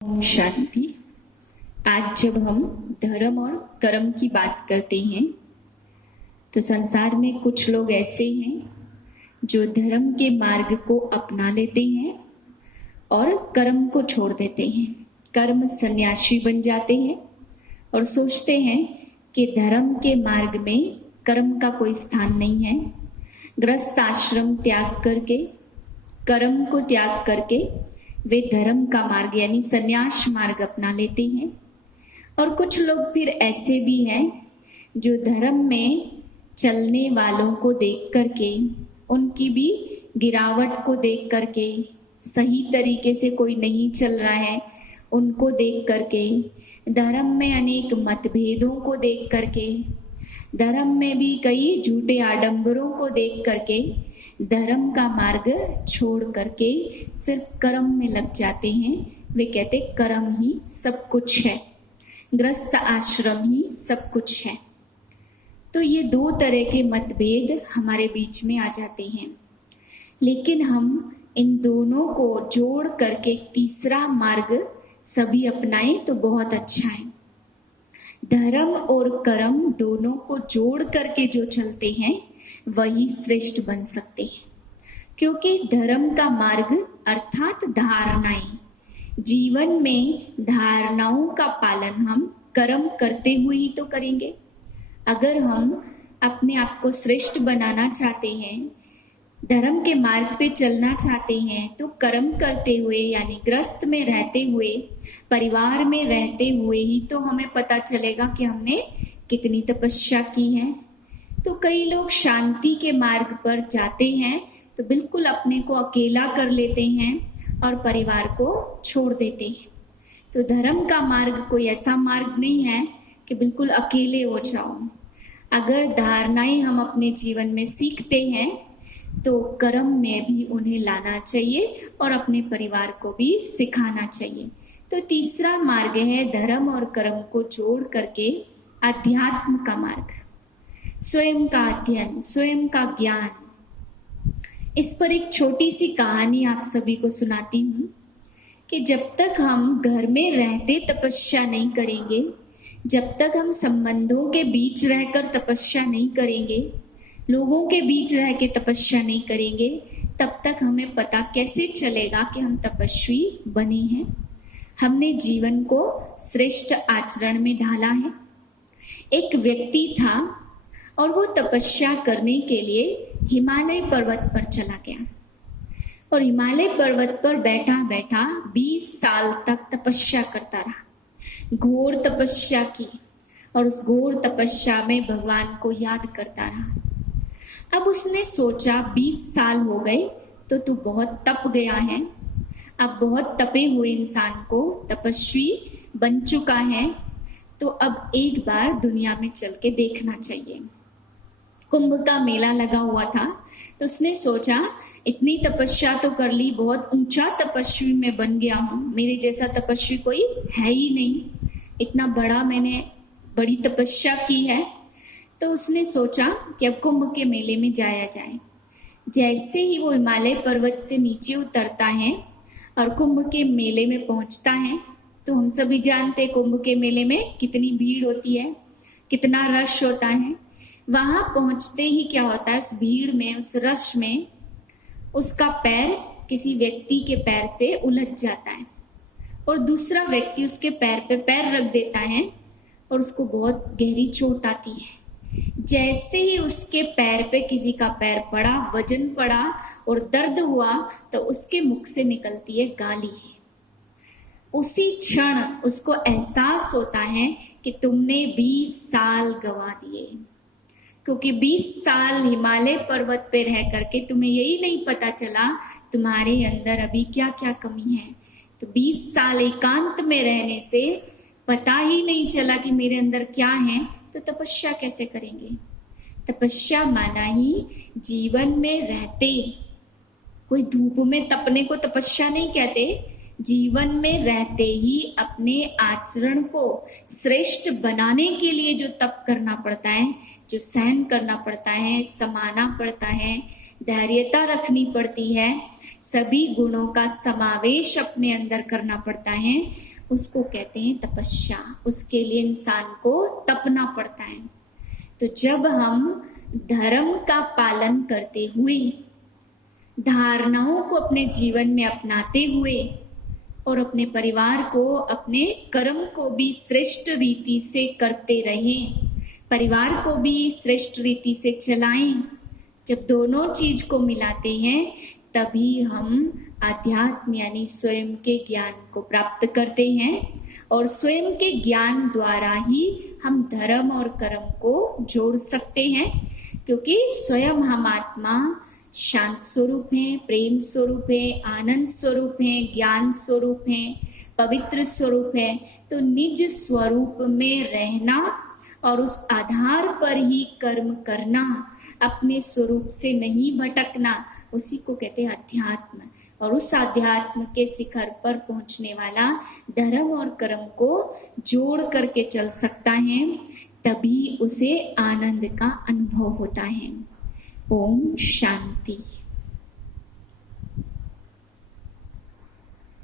ओम शांति। आज जब हम धर्म और कर्म की बात करते हैं तो संसार में कुछ लोग ऐसे हैं जो धर्म के मार्ग को अपना लेते हैं और कर्म को छोड़ देते हैं। कर्म सन्यासी बन जाते हैं और सोचते हैं कि धर्म के मार्ग में कर्म का कोई स्थान नहीं है। गृहस्थ आश्रम त्याग करके, कर्म को त्याग करके वे धर्म का मार्ग यानी सन्यास मार्ग अपना लेते हैं। और कुछ लोग फिर ऐसे भी हैं जो धर्म में चलने वालों को देख करके, उनकी भी गिरावट को देख करके, सही तरीके से कोई नहीं चल रहा है उनको देख करके, धर्म में अनेक मतभेदों को देख करके, धर्म में भी कई झूठे आडंबरों को देख करके धर्म का मार्ग छोड़ करके सिर्फ कर्म में लग जाते हैं। वे कहते कर्म ही सब कुछ है, गृहस्थ आश्रम ही सब कुछ है। तो ये दो तरह के मतभेद हमारे बीच में आ जाते हैं, लेकिन हम इन दोनों को जोड़ करके तीसरा मार्ग सभी अपनाएं तो बहुत अच्छा है। धर्म और कर्म दोनों को जोड़ करके जो चलते हैं वही श्रेष्ठ बन सकते हैं, क्योंकि धर्म का मार्ग अर्थात धारणाएं, जीवन में धारणाओं का पालन हम कर्म करते हुए ही तो करेंगे। अगर हम अपने आप को श्रेष्ठ बनाना चाहते हैं, धर्म के मार्ग पे चलना चाहते हैं, तो कर्म करते हुए यानी गृहस्थ में रहते हुए, परिवार में रहते हुए ही तो हमें पता चलेगा कि हमने कितनी तपस्या की है। तो कई लोग शांति के मार्ग पर जाते हैं तो बिल्कुल अपने को अकेला कर लेते हैं और परिवार को छोड़ देते हैं। तो धर्म का मार्ग कोई ऐसा मार्ग नहीं है कि बिल्कुल अकेले हो जाओ। अगर धारणाएं हम अपने जीवन में सीखते हैं तो कर्म में भी उन्हें लाना चाहिए और अपने परिवार को भी सिखाना चाहिए। तो तीसरा मार्ग है धर्म और कर्म को जोड़ करके अध्यात्म का मार्ग, स्वयं का अध्ययन, स्वयं का ज्ञान। इस पर एक छोटी सी कहानी आप सभी को सुनाती हूँ कि जब तक हम घर में रहते तपस्या नहीं करेंगे, जब तक हम संबंधों के बीच रहकर तपस्या नहीं करेंगे, लोगों के बीच रह के तपस्या नहीं करेंगे, तब तक हमें पता कैसे चलेगा कि हम तपस्वी बने हैं, हमने जीवन को श्रेष्ठ आचरण में ढाला है। एक व्यक्ति था और वो तपस्या करने के लिए हिमालय पर्वत पर चला गया और हिमालय पर्वत पर बैठा बैठा 20 साल तक तपस्या करता रहा, घोर तपस्या की और उस घोर तपस्या में भगवान को याद करता रहा। अब उसने सोचा 20 साल हो गए तो तू बहुत तप गया है, अब बहुत तपे हुए इंसान को तपस्वी बन चुका है, तो अब एक बार दुनिया में चल के देखना चाहिए। कुंभ का मेला लगा हुआ था तो उसने सोचा इतनी तपस्या तो कर ली, बहुत ऊंचा तपस्वी मैं बन गया हूँ, मेरे जैसा तपस्वी कोई है ही नहीं, इतना बड़ा मैंने बड़ी तपस्या की है। तो उसने सोचा कि अब कुंभ के मेले में जाया जाए। जैसे ही वो हिमालय पर्वत से नीचे उतरता है और कुंभ के मेले में पहुंचता है, तो हम सभी जानते हैं कुंभ के मेले में कितनी भीड़ होती है, कितना रश होता है। वहां पहुंचते ही क्या होता है, उस भीड़ में, उस रश में उसका पैर किसी व्यक्ति के पैर से उलझ जाता है और दूसरा व्यक्ति उसके पैर पे पैर रख देता है और उसको बहुत गहरी चोट आती है। जैसे ही उसके पैर पे किसी का पैर पड़ा, वजन पड़ा और दर्द हुआ, तो उसके मुख से निकलती है गाली। उसी क्षण उसको एहसास होता है कि तुमने 20 साल गंवा दिए, क्योंकि 20 साल हिमालय पर्वत पे रह करके तुम्हें यही नहीं पता चला तुम्हारे अंदर अभी क्या क्या कमी है। तो 20 साल एकांत में रहने से पता ही नहीं चला कि मेरे अंदर क्या है, तो तपस्या कैसे करेंगे। तपस्या माना ही जीवन में रहते, कोई धूप में तपने को तपस्या नहीं कहते, जीवन में रहते ही अपने आचरण को श्रेष्ठ बनाने के लिए जो तप करना पड़ता है, जो सहन करना पड़ता है, समाना पड़ता है, धैर्यता रखनी पड़ती है, सभी गुणों का समावेश अपने अंदर करना पड़ता है, उसको कहते हैं तपस्या। उसके लिए इंसान को तपना पड़ता है। तो जब हम धर्म का पालन करते हुए, धारणाओं को अपने जीवन में अपनाते हुए और अपने परिवार को, अपने कर्म को भी श्रेष्ठ रीति से करते रहें, परिवार को भी श्रेष्ठ रीति से चलाएं, जब दोनों चीज को मिलाते हैं तभी हम आध्यात्म यानी स्वयं के ज्ञान को प्राप्त करते हैं। और स्वयं के ज्ञान द्वारा ही हम धर्म और कर्म को जोड़ सकते हैं, क्योंकि स्वयं हम आत्मा शांत स्वरूप हैं, प्रेम स्वरूप है, आनंद स्वरूप है, ज्ञान स्वरूप है, पवित्र स्वरूप है। तो निज स्वरूप में रहना और उस आधार पर ही कर्म करना, अपने स्वरूप से नहीं भटकना, उसी को कहते हैं अध्यात्म। और उस अध्यात्म के शिखर पर पहुंचने वाला धर्म और कर्म को जोड़ करके चल सकता है, तभी उसे आनंद का अनुभव होता है। ओम शांति।